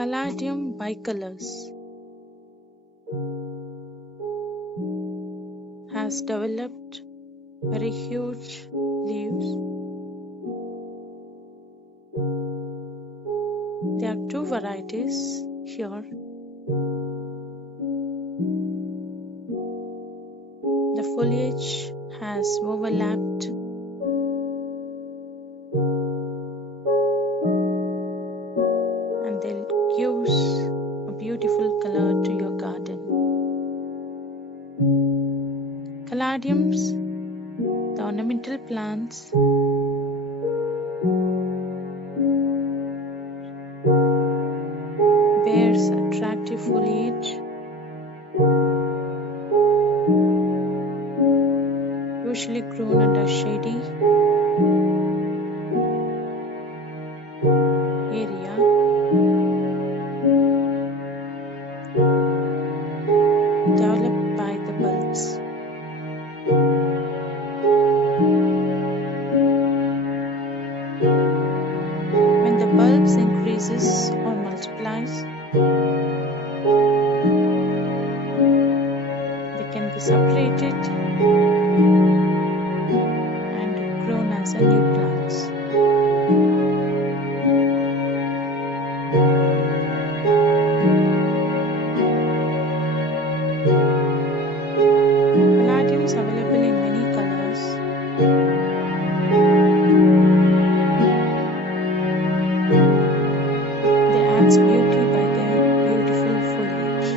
Caladium bicolors has developed very huge leaves. There are two varieties here. The foliage has overlapped and they'll give a beautiful color to your garden. Caladiums, the ornamental plants, bears attractive foliage, usually grown under shady area. Developed by the bulbs. When the bulbs increases or multiplies, they can be separated and grown as a new plants. Caladiums available in many colors. They adds beauty by their beautiful foliage.